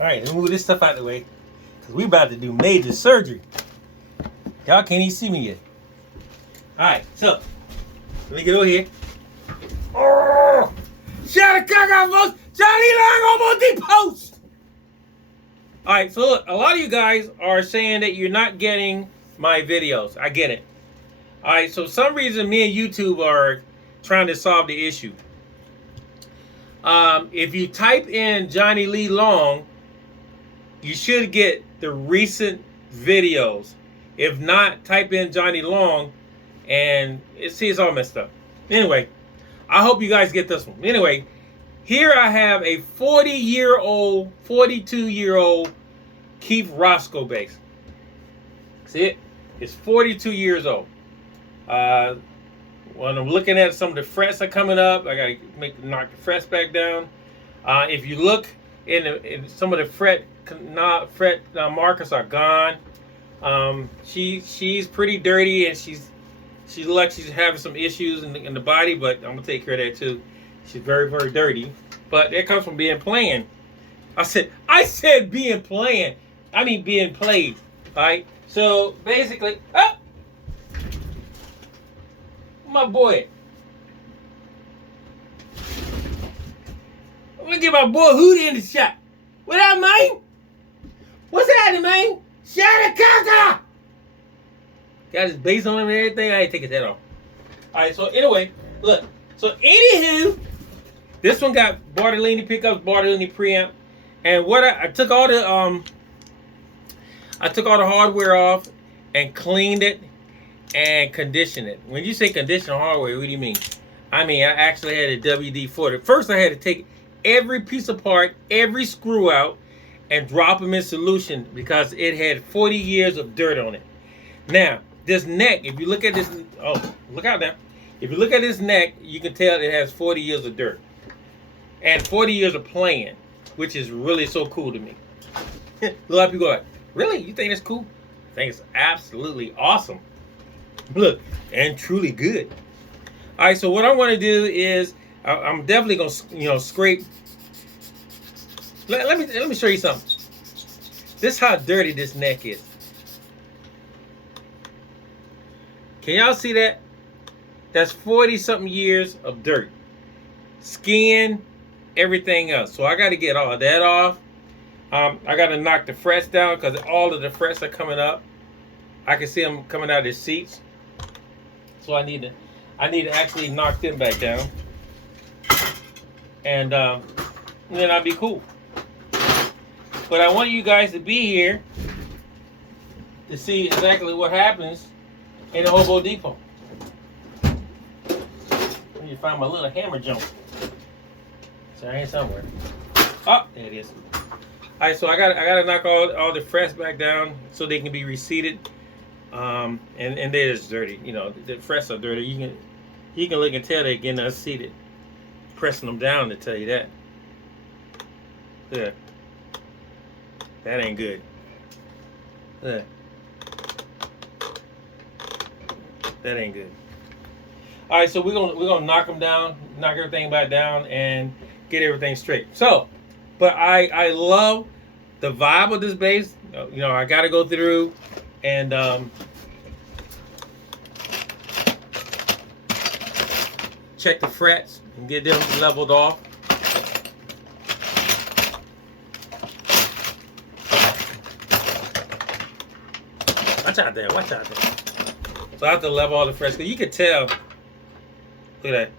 All right, let's move this stuff out of the way because we about to do major surgery. Y'all can't even see me yet. All right, so let me get over here. Oh, shout out to Gaga folks. Johnny Long Hobo'n deep post. All right, so look, a lot of you guys are saying that you're not getting my videos. I get it. All right, so for some reason me and YouTube are trying to solve the issue. If you type in Johnny Lee Long, you should get the recent videos. If not, type in Johnny Long and it's all messed up. Anyway, I hope you guys get this one. Anyway, here I have a 40-year-old, 42-year-old B.Roscoe bass. See it? It's 42 years old. When I'm looking at some of the frets are coming up, I gotta knock the frets back down. If you look in some of the fret markers are gone. She's pretty dirty and she's like she's having some issues in the body, but I'm gonna take care of that too. She's very, very dirty, but that comes from being playing. I said being playing. I mean being played. All right. So basically, my boy. I'm gonna get my boy Hootie in the shot. What up, man? What's happening, man? Shout out Kaka! Got his bass on him and everything. I ain't take his head off. Alright, so anyway, look. So anywho, this one got Bartolini pickups, Bartolini preamp. And what I took all the hardware off and cleaned it and conditioned it. When you say condition hardware, what do you mean? I mean, I actually had a WD-40. First, I had to take every piece apart, every screw out, and drop them in solution because it had 40 years of dirt on it. Now, this neck, if you look at this, oh, look out now. If you look at this neck, you can tell it has 40 years of dirt. And 40 years of playing, which is really so cool to me. A lot of people are like, really? You think it's cool? I think it's absolutely awesome. Look, and truly good. All right, so what I want to do is, I'm definitely going to, scrape. Let me show you something. This is how dirty this neck is. Can y'all see that? That's 40-something years of dirt. Skin, everything else. So I got to get all of that off. I got to knock the frets down because all of the frets are coming up. I can see them coming out of the seats. So I need to actually knock them back down. And then I'll be cool. But I want you guys to be here to see exactly what happens in the Hobo'n Depot. Let me find my little hammer jump. It's right here somewhere. Oh, there it is. All right, so I gotta knock all the frets back down so they can be reseated. And they're just dirty. You know, the frets are dirty. You can look and tell they're getting unseated. Pressing them down to tell you that. Yeah. That ain't good. Yeah. That ain't good. All right, so we're gonna knock them down, knock everything back down, and get everything straight. So, but I love the vibe of this bass. You know, I got to go through and check the frets and get them leveled off. Watch out there, watch out there. So I have to level all the frets because you can tell. Look at that.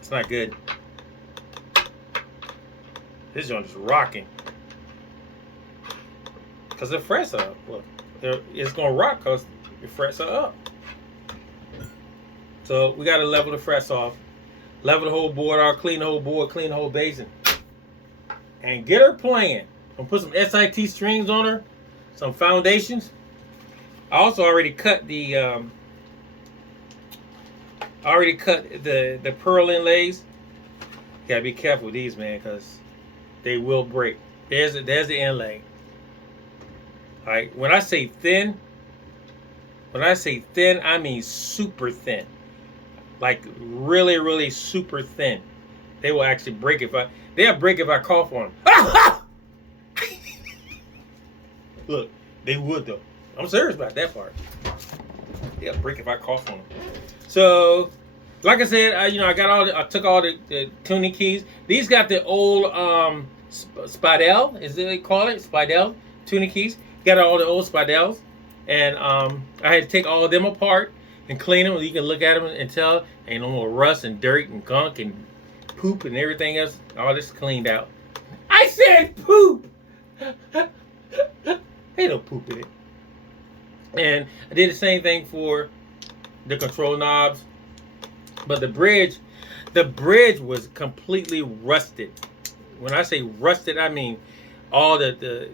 It's not good. This joint is rocking. Because the frets are up. Look, it's going to rock because the frets are up. So we got to level the frets off. Level the whole board off, clean the whole board, clean the whole basin. And get her playing. I'm going to put some SIT strings on her. Some foundations. I also already cut the pearl inlays. You gotta be careful with these, man, because they will break. There's the inlay. All right. When I say thin, I mean super thin. Like really, really super thin. They will actually break they'll break if I cough on them. Look, they would though. I'm serious about that part. They'll break if I cough on them. So, like I said, I took all the tuning keys. These got the old Spadell, is it they call it? Spadell tuning keys. Got all the old Spadels. And I had to take all of them apart and clean them. You can look at them and tell ain't no more rust and dirt and gunk and poop and everything else. All this cleaned out. I said poop! Ain't no poop in it. And I did the same thing for the control knobs. But the bridge was completely rusted. When I say rusted, I mean all the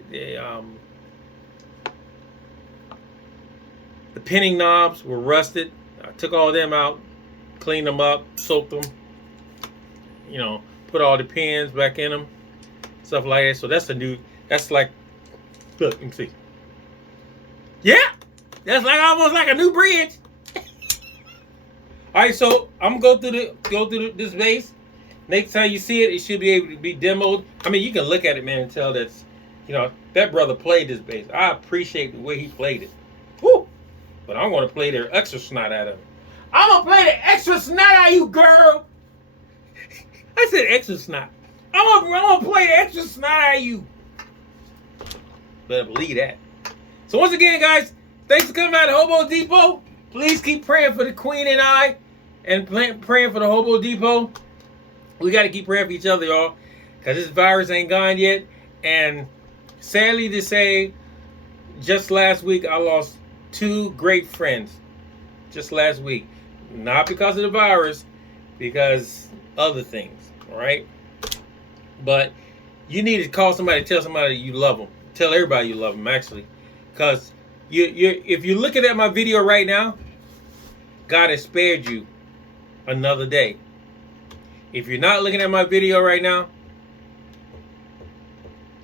pinning knobs were rusted. I took all them out, cleaned them up, soaked them, put all the pins back in them, stuff like that. So that's like, look, you can see. Yeah, that's like almost like a new bridge. All right, so I'm gonna go through this bass. Next time you see it, it should be able to be demoed. I mean, you can look at it, man, and tell that's, that brother played this bass. I appreciate the way he played it. Woo! But I'm gonna play the extra snot out of it. I'm gonna play the extra snot out of you, girl. I said extra snot. I'm gonna play the extra snot out of you. Better believe that. So once again, guys, thanks for coming out to Hobo'n Depot. Please keep praying for the Queen and I, and praying for the Hobo'n Depot. We got to keep praying for each other, y'all, because this virus ain't gone yet. And sadly to say, just last week, I lost 2 great friends. Just last week. Not because of the virus, because other things, all right? But you need to call somebody, tell somebody you love them. Tell everybody you love them, actually. Because if you're looking at my video right now, God has spared you another day. If you're not looking at my video right now,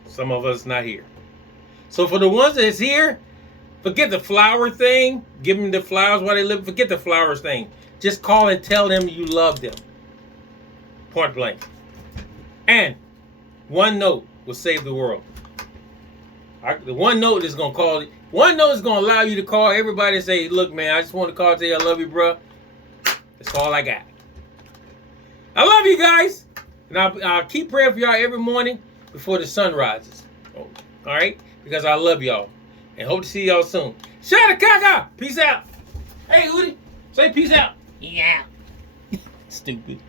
some of us not here. So for the ones that's here, forget the flower thing. Give them the flowers while they live. Forget the flowers thing. Just call and tell them you love them. Point blank. And one note will save the world. The one note is going to call. One note is going to allow you to call everybody and say, look, man, I just want to call and tell you I love you, bro. That's all I got. I love you guys. And I'll keep praying for y'all every morning before the sun rises. All right? Because I love y'all. And hope to see y'all soon. Shada Kaka. Peace out. Hey, Udi. Say peace out. Yeah. Stupid.